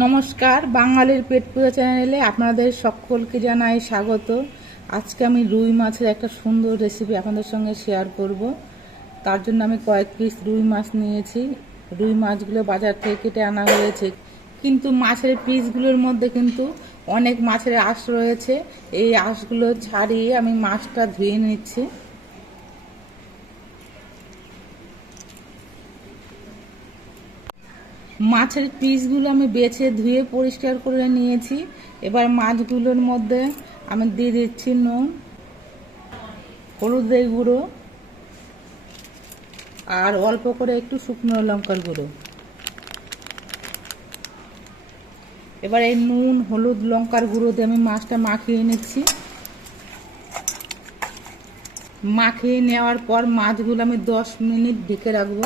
নমস্কার, বাঙালির পেট পুজো চ্যানেলে আপনাদের সকলকে জানাই স্বাগত। আজকে আমি রুই মাছের একটা সুন্দর রেসিপি আপনাদের সঙ্গে শেয়ার করব। তার জন্য আমি কয়েক পিস রুই মাছ নিয়েছি। রুই মাছগুলো বাজার থেকে কেটে আনা হয়েছে। কিন্তু মাছের পিসগুলোর মধ্যে কিন্তু অনেক মাছের আঁশ রয়েছে। এই আঁশগুলো ছাড়িয়ে আমি মাছটা ধুয়ে নিচ্ছি। মাছের পিসগুলো আমি বেছে ধুয়ে পরিষ্কার করে নিয়েছি। এবার মাছগুলোর মধ্যে আমি দিয়ে দিচ্ছি নুন, হলুদের গুঁড়ো আর অল্প করে একটু শুকনো লঙ্কার গুঁড়ো। এবার এই নুন, হলুদ, লঙ্কার গুঁড়ো দিয়ে আমি মাছটা মাখিয়ে নিচ্ছি। মাখিয়ে নেওয়ার পর মাছগুলো আমি দশ মিনিট ঢেকে রাখব।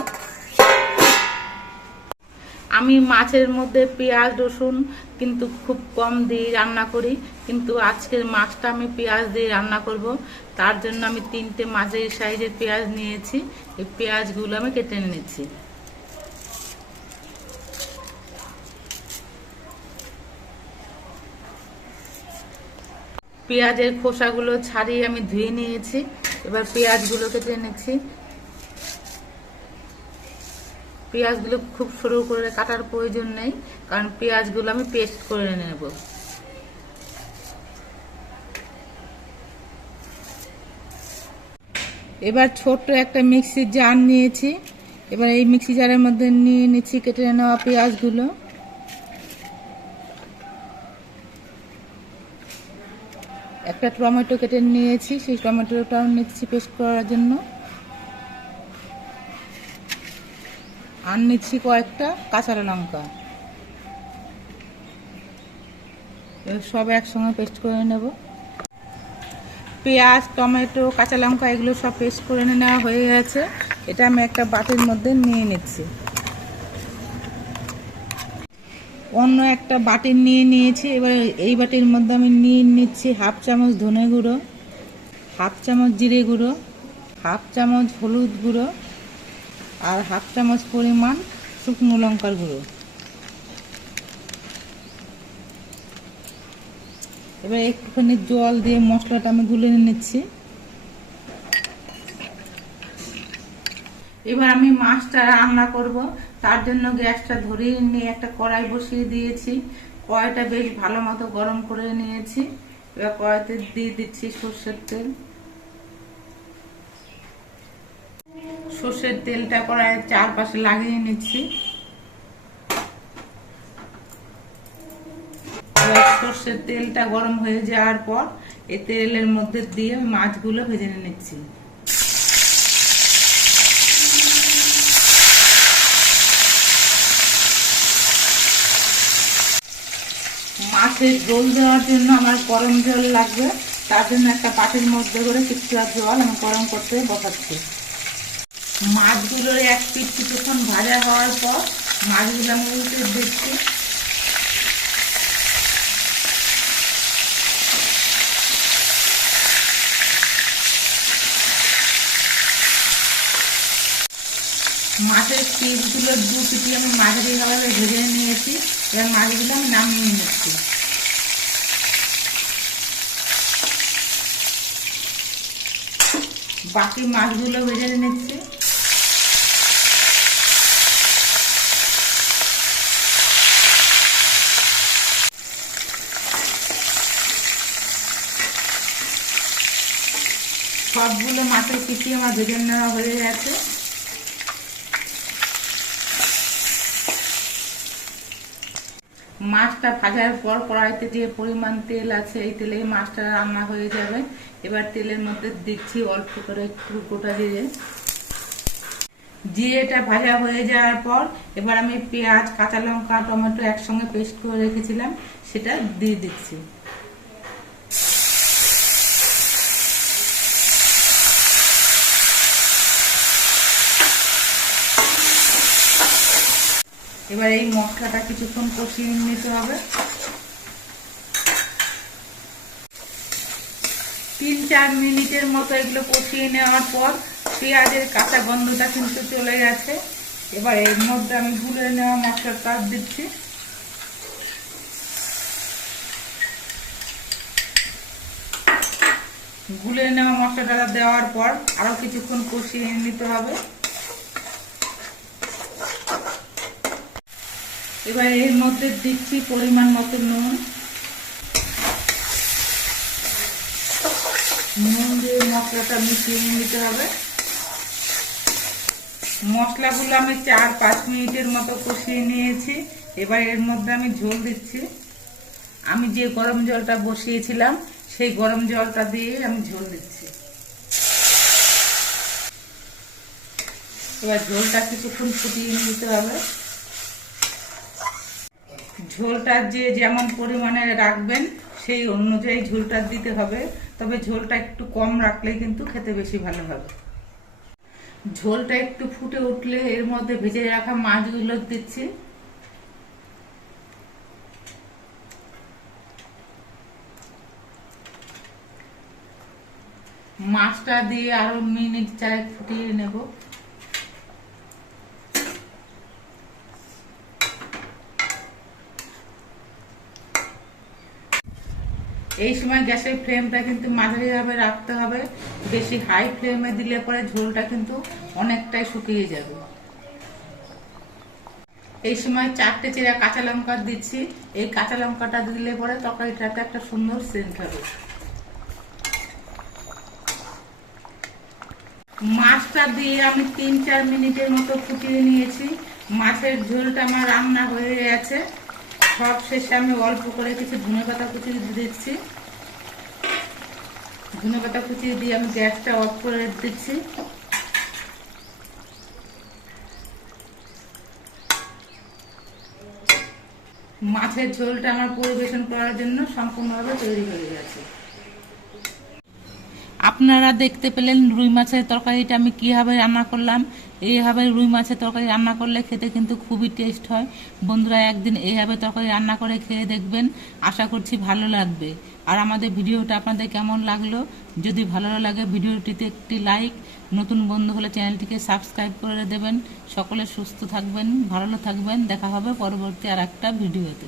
আমি মাছের মধ্যে পেঁয়াজ, রসুন কিন্তু খুব কম দিয়ে রান্না করি। কিন্তু আজকের মাছটা আমি পেঁয়াজ দিয়ে রান্না করব। তার জন্য আমি তিনটে মাঝের সাইজের পেঁয়াজ নিয়েছি। এই পেঁয়াজগুলো আমি কেটে নিয়েছি। পেঁয়াজের খোসাগুলো ছাড়িয়ে আমি ধুয়ে নিয়েছি। এবার পেঁয়াজগুলো কেটে নিচ্ছি। পেঁয়াজগুলো খুব সরু করে কাটার প্রয়োজন নেই, কারণ পেঁয়াজগুলো আমি পেস্ট করে নেব। এবার ছোট্ট একটা মিক্সি জার নিয়েছি। এবার এই মিক্সি জারের মধ্যে নিয়ে নিচ্ছি কেটে নেওয়া পেঁয়াজগুলো। একটা টমেটো কেটে নিয়েছি, সেই টমেটোটাও নিচ্ছি পেস্ট করার জন্য। আর নিচ্ছি কয়েকটা কাঁচা লঙ্কা। সব একসঙ্গে পেস্ট করে নেব। পেঁয়াজ, টমেটো, কাঁচা লঙ্কা, এগুলো সব পেস্ট করে নেওয়া হয়ে গেছে। এটা আমি একটা বাটির মধ্যে নিয়ে নিচ্ছি। অন্য একটা বাটি নিয়ে নিয়েছি। এবার এই বাটির মধ্যে আমি নিয়ে নিচ্ছি হাফ চামচ ধনে গুঁড়ো, হাফ চামচ জিরে গুঁড়ো, হাফ চামচ হলুদ গুঁড়ো আর হাফ চামচ পরিমাণ শুকনো লঙ্কার গুঁড়ো। এবার একটুখানি জল দিয়ে মশলাটা আমি গুলে নিচ্ছি। এবার আমি মাছটা রান্না করব। তার জন্য গ্যাসটা ধরিয়ে নিয়ে একটা কড়াই বসিয়ে দিয়েছি। কড়াইটা বেশ ভালো মতো গরম করে নিয়েছি। এবার কড়াইতে দিয়ে দিচ্ছি সর্ষের তেল। সর্ষের তেলটা কড়াইয়ের চারপাশে লাগিয়ে নিচ্ছি। সর্ষের তেলটা গরম হয়ে যাওয়ার পর এই তেলের মধ্যে দিয়ে মাছগুলো ভেজে নিচ্ছি। মাছের জল দেওয়ার জন্য আমার গরম জল লাগবে, তার জন্য একটা পাটির মধ্যে করে কিছুটা জল আমি গরম করতে বসাচ্ছি। মাছগুলোর এক পিঠ কিছুক্ষণ ভাজা হওয়ার পর মাছগুলো আমি উল্টে দিচ্ছি। মাছের পিসগুলো দু পিটি আমি মাঝারি ভাবে ভেজে নিয়েছি। এবার মাছগুলো আমি নামিয়ে নিচ্ছি। বাকি মাছগুলো ভেজে নিচ্ছি। সবগুলো মাছের পিঠি আমার ভেজে নেওয়া হয়ে গেছে। মাছটা ভাজার পর কড়াইতে যে পরিমাণ তেল আছে, এই তেলে মাছটা রান্না হয়ে যাবে। এবার তেলের মধ্যে দিচ্ছি অল্প করে একটু গোটা জিরে। জিরেটা ভাজা হয়ে যাওয়ার পর এবার আমি পেঁয়াজ, কাঁচা লঙ্কা, টমেটো একসঙ্গে পেস্ট করে রেখেছিলাম, সেটা দিয়ে দিচ্ছি। এবার এই মশলাটা কিছুক্ষণ কষিয়ে নিতে হবে। তিন চার মিনিটের মতো এগুলো কষিয়ে নেওয়ার পর পেঁয়াজের কাঁচা গন্ধটা কিন্তু চলে গেছে। এবার এর মধ্যে আমি গুলে নেওয়া মশলাটা দিচ্ছি। গুলে নেওয়া মশলাটা দেওয়ার পর আরও কিছুক্ষণ কষিয়ে নিতে হবে। এবার এর মধ্যে দিচ্ছি পরিমাণ মতো নুন। নুন দিয়ে মশলাটা মিশিয়ে নিতে হবে। মশলাগুলো আমি চার পাঁচ মিনিটের মতো কষিয়ে নিয়েছি। এবার এর মধ্যে আমি ঝোল দিচ্ছি। আমি যে গরম জলটা বসিয়েছিলাম, সেই গরম জলটা দিয়ে আমি ঝোল দিচ্ছি। এবার ঝোলটা কিছুক্ষণ ফুটিয়ে নিতে হবে। ঝোলটা যে যেমন পরিমাণে রাখবেন, সেই অনুযায়ী ঝোলটা দিতে হবে। তবে ঝোলটা একটু কম রাখলে কিন্তু খেতে বেশি ভালো হবে। ঝোলটা একটু ফুটে উঠলে এর মধ্যে ভেজে রাখা মাছগুলো দিচ্ছি। মাছটা দিয়ে আরও মিনিট চারেক ফুটিয়ে নেব। এই সময় গ্যাসের ফ্লেমটা কিন্তু মাঝারি ভাবে রাখতে হবে। বেশি হাই ফ্লেমে দিলে পরে ঝোলটা কিন্তু অনেকটাই শুকিয়ে যাবে। এই সময় চারটে চেরা কাঁচা লঙ্কা দিচ্ছি। এই কাঁচা লঙ্কাটা দিলে পরে তরকারিটাতে একটা সুন্দর সেন্ট হবে। মাছটা দিয়ে আমি তিন চার মিনিটের মতো ফুটিয়ে নিয়েছি। মাছের ঝোলটা আমার রান্না হয়ে গেছে। সব শেষে আমি অল্প করে কিছু ধনে পাতা কুচি দিচ্ছি। ধনে পাতা কুচি দিয়ে আমি গ্যাসটা অফ করে দিচ্ছি। মাছের ঝোলটা আমার পরিবেশন করার জন্য সম্পূর্ণভাবে তৈরি হয়ে গেছে। আপনারা দেখতে পেলেন রুই মাছের তরকারিটা আমি কীভাবে রান্না করলাম, এইভাবে রুই মাছের তরকারি রান্না করলে খেতে কিন্তু খুবই টেস্ট হয়। বন্ধুরা, একদিন এইভাবে তরকারি রান্না করে খেয়ে দেখবেন, আশা করছি ভালো লাগবে। আর আমাদের ভিডিওটা আপনাদের কেমন লাগল? যদি ভালো লাগে ভিডিওটিতে একটি লাইক নতুন বন্ধু হলে চ্যানেলটিকে সাবস্ক্রাইব করে দেবেন। সকলে সুস্থ থাকবেন, ভালো থাকবেন। দেখা হবে পরবর্তী আর একটা ভিডিওতে।